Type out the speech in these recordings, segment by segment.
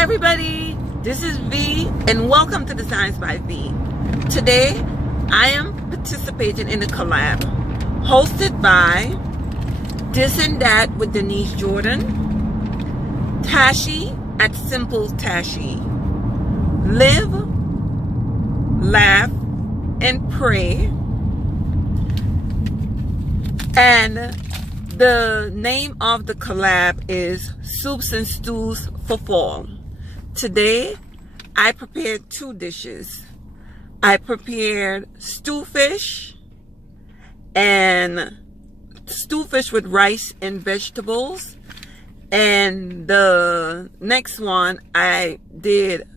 Hi everybody, this is V and welcome to Designs by V. Today I am participating in a collab hosted by This and That with Denise Jordan, Tashi at Simple Tashi, Live, Laugh, and Pray, and the name of the collab is Soups and Stews for Fall. Today, I prepared two dishes. I prepared stew fish with rice and vegetables. And the next one, I did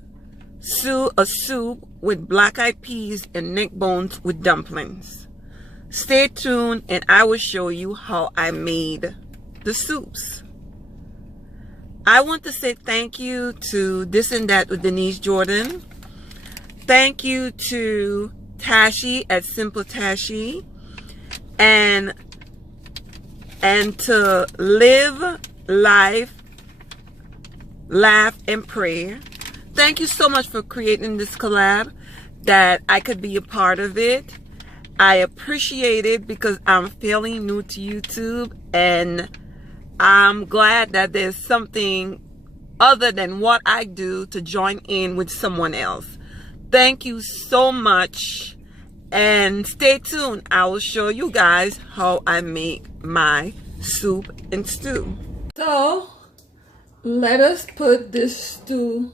a soup with black-eyed peas and neck bones with dumplings. Stay tuned and I will show you how I made the soups. I want to say thank you to This and That with Denise Jordan. Thank you to Tashi at Simple Tashi. And to Live, Life, Laugh, and Pray. Thank you so much for creating this collab that I could be a part of it. I appreciate it because I'm fairly new to YouTube and I'm glad that there's something other than what I do to join in with someone else. Thank you so much and stay tuned. I will show you guys how I make my soup and stew. So let us put this stew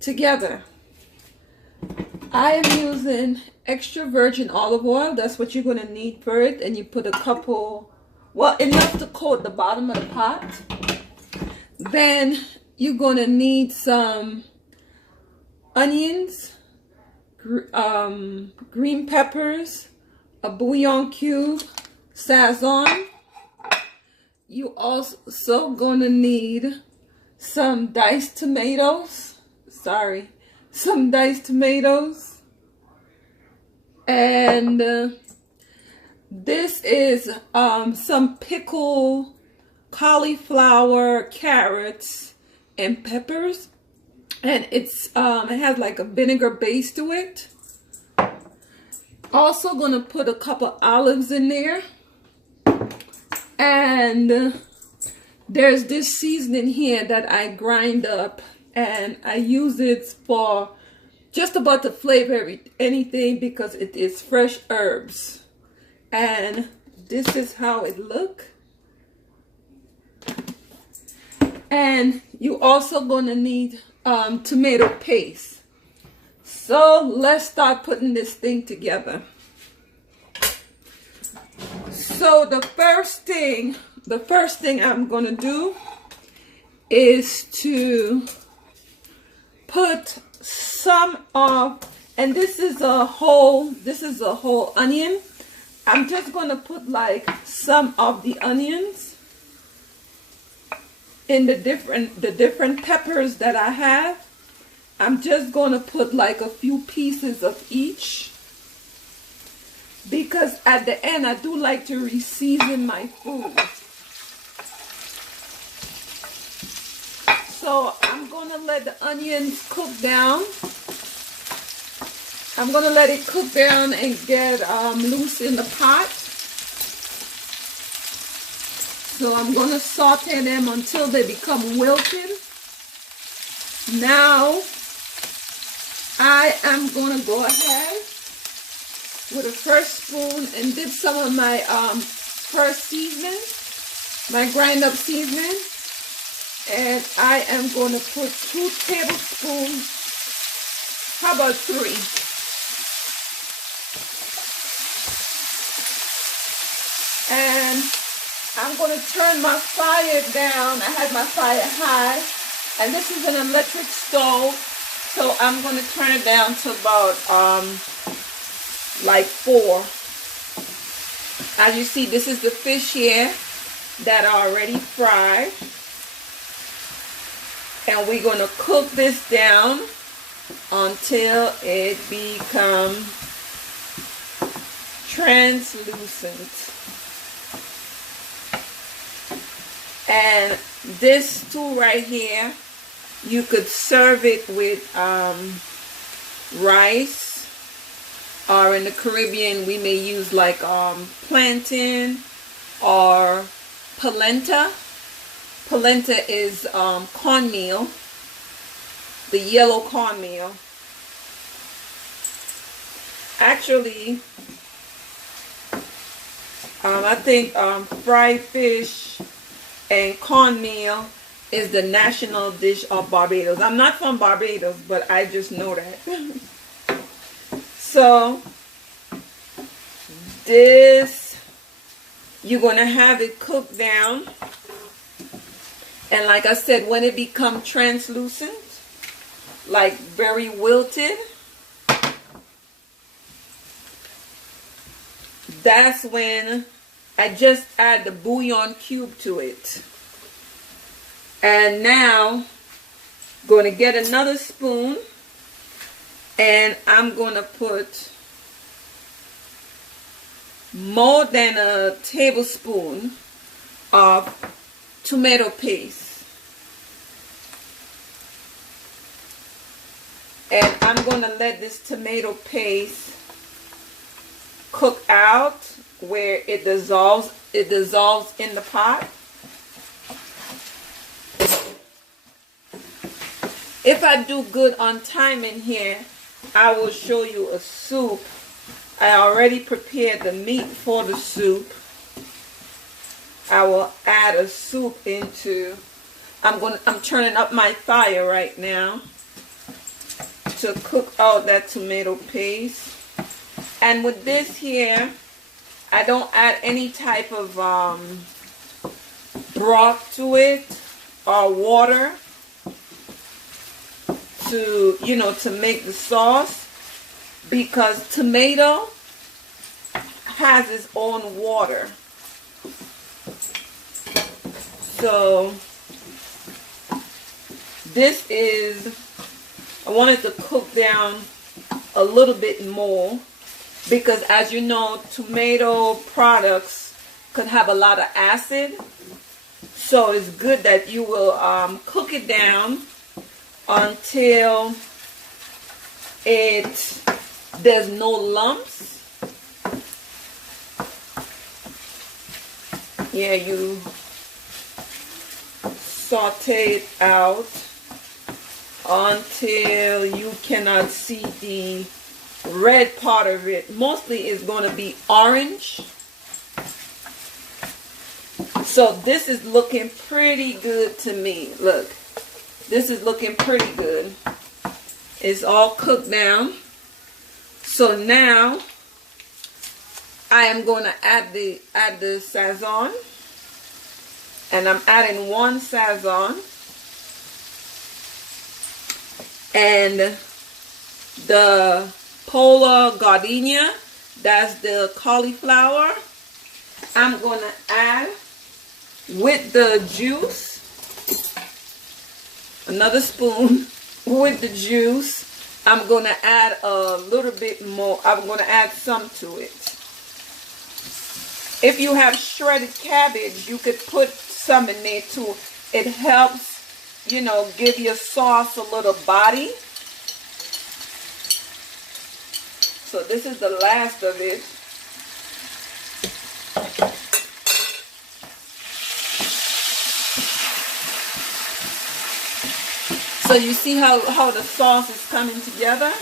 together. I am using extra virgin olive oil. That's what you're going to need for it. And you put a couple, well, enough to coat the bottom of the pot. Then you're going to need some onions, green peppers, a bouillon cube, sazon. You also going to need some diced tomatoes. Some diced tomatoes. And this is some pickled cauliflower, carrots, and peppers. And it has like a vinegar base to it. Also gonna put a couple olives in there. And there's this seasoning here that I grind up. And I use it for just about to flavor anything because it is fresh herbs. And this is how it looks. And you also gonna need tomato paste. So let's start putting this thing together. So the first thing I'm gonna do is to put some of, and this is a whole onion. I'm just gonna put like some of the onions in the different peppers that I have. I'm just gonna put like a few pieces of each because at the end I do like to re-season my food. So I'm gonna let the onions cook down. I'm gonna let it cook down and get loose in the pot. So I'm gonna saute them until they become wilted. Now I am gonna go ahead with a first spoon and dip some of my first seasoning, my grind up seasoning. And I am going to put 2 tablespoons, how about 3? And I'm going to turn my fire down. I had my fire high. And this is an electric stove. So I'm going to turn it down to about like 4. As you see, this is the fish here that are already fried. And we're going to cook this down until it becomes translucent. And this stew right here You could serve it with rice, or in the Caribbean we may use like plantain or polenta. Polenta is cornmeal, the yellow cornmeal. Actually, I think fried fish and cornmeal is the national dish of Barbados. I'm not from Barbados, but I just know that. So this, you're going to have it cooked down. And like I said, when it becomes translucent, like very wilted, that's when I just add the bouillon cube to it. And now, going to get another spoon, and I'm going to put more than a tablespoon of tomato paste. And I'm going to let this tomato paste cook out where it dissolves in the pot. If I do good on timing here, I will show you a soup. I already prepared the meat for the soup. I will add a soup into, I'm turning up my fire right now to cook out that tomato paste. And with this here, I don't add any type of broth to it or water to, to make the sauce, because tomato has its own water. So this is, I wanted to cook down a little bit more, because as you know, tomato products could have a lot of acid. So it's good that you will cook it down until there's no lumps. Yeah, you saute it out until you cannot see the red part of it. Mostly it's going to be orange. So this is looking pretty good to me. Look, this is looking pretty good. It's all cooked down. So now I am going to add the Sazon, and I'm adding 1 Sazon, and the Pola Gardenia, that's the cauliflower, I'm going to add with the juice, another spoon with the juice. I'm going to add a little bit more. I'm going to add some to it. If you have shredded cabbage, you could put some in there too. It helps, give your sauce a little body. So this is the last of it. So you see how the sauce is coming together?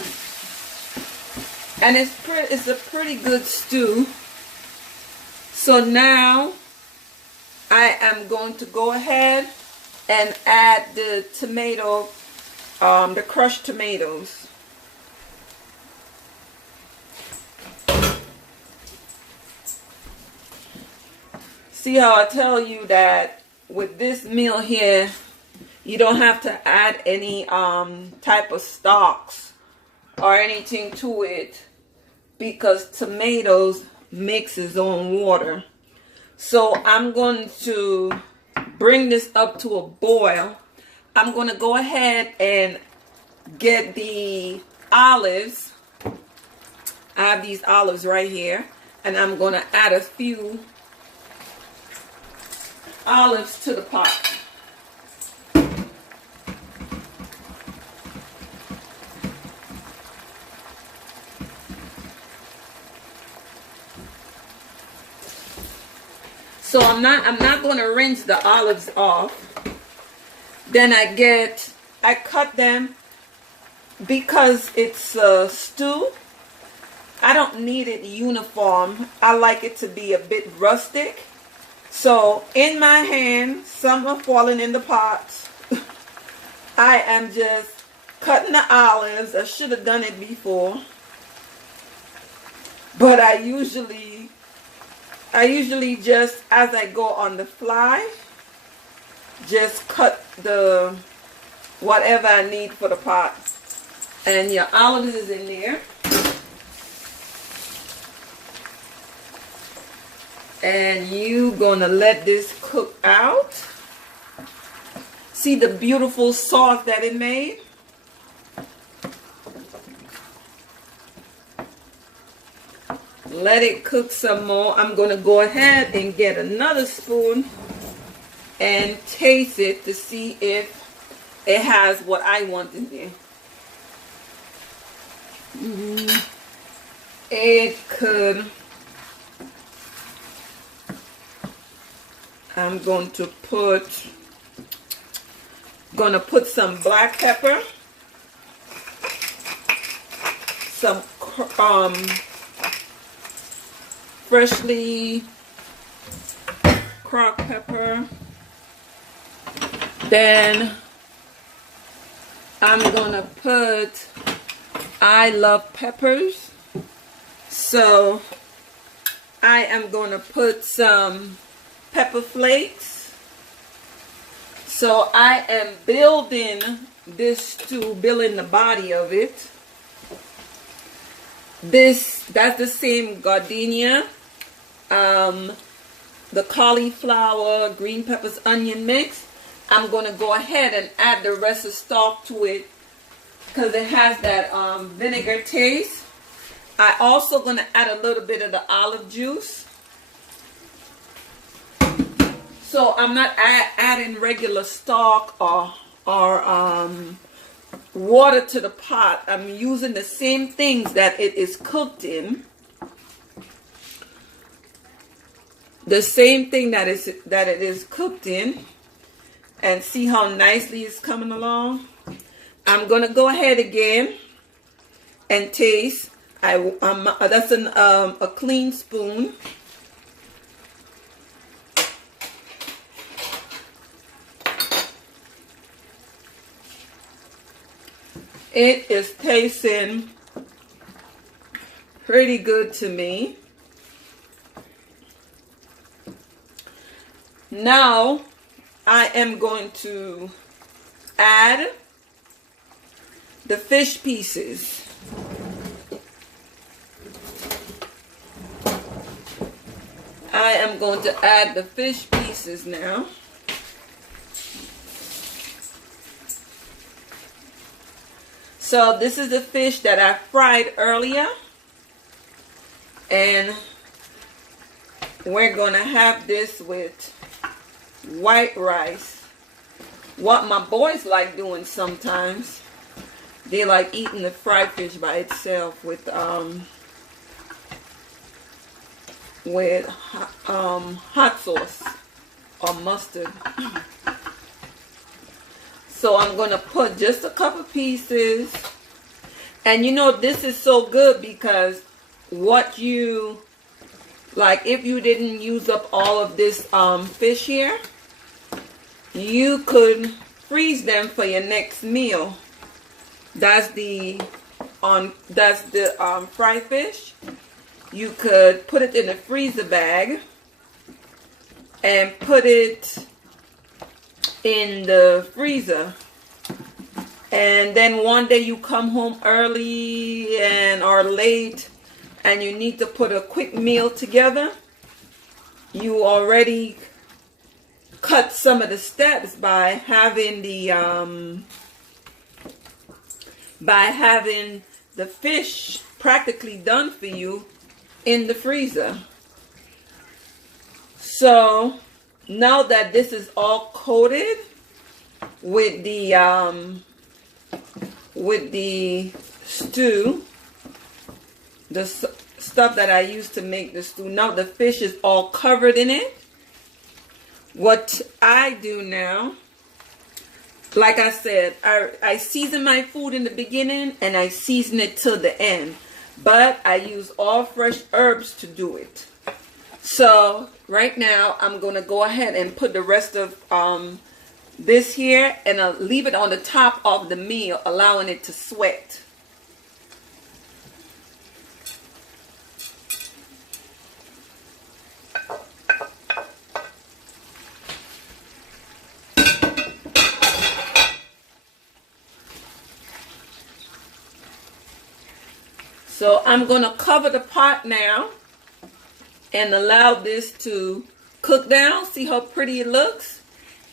And it's a pretty good stew. So now I am going to go ahead and add the tomato, the crushed tomatoes. See how I tell you that with this meal here, you don't have to add any type of stocks or anything to it, because tomatoes mix its own water. So I'm going to bring this up to a boil. I'm going to go ahead and get the olives. I have these olives right here, and I'm going to add a few olives to the pot. So I'm not going to rinse the olives off. Then I cut them because it's a stew. I don't need it uniform. I like it to be a bit rustic. So in my hand, some are falling in the pots. I am just cutting the olives. I should have done it before. But I usually just, as I go on the fly, just cut the whatever I need for the pot. And your olives is in there. And you gonna let this cook out. See the beautiful sauce that it made? Let it cook some more. I'm gonna go ahead and get another spoon and taste it to see if it has what I want in there. It could. I'm going to put some black pepper, some freshly cracked pepper. Then I'm gonna put, I love peppers, so I am gonna put some pepper flakes. So I am building this stew, building the body of it. That's the same gardenia, the cauliflower, green peppers, onion mix. I'm going to go ahead and add the rest of stock to it because it has that vinegar taste. I also going to add a little bit of the olive juice. So I'm not adding regular stock or water to the pot. I'm using the same things that it is cooked in. The same thing that it is cooked in. And see how nicely it's coming along. I'm gonna go ahead again and taste. That's a clean spoon. It is tasting pretty good to me. Now I am going to add the fish pieces. I am going to add the fish pieces now. So this is the fish that I fried earlier. And we're going to have this with white rice. What my boys like doing sometimes, they like eating the fried fish by itself with hot sauce or mustard. So I'm going to put just a couple pieces. And you know, this is so good because what you, like if you didn't use up all of this fish here, you could freeze them for your next meal. That's the fried fish. You could put it in a freezer bag and put it in the freezer. And then one day you come home early or late and you need to put a quick meal together. You already cut some of the steps by having the fish practically done for you in the freezer. So now that this is all coated with the stew, the stuff that I used to make the stew, now the fish is all covered in it. What I do now, like I said, I season my food in the beginning and I season it till the end. But I use all fresh herbs to do it. So right now I'm going to go ahead and put the rest of this here and I'll leave it on the top of the meal, allowing it to sweat. So I'm going to cover the pot now and allow this to cook down. See how pretty it looks?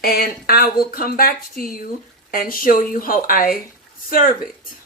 And I will come back to you and show you how I serve it.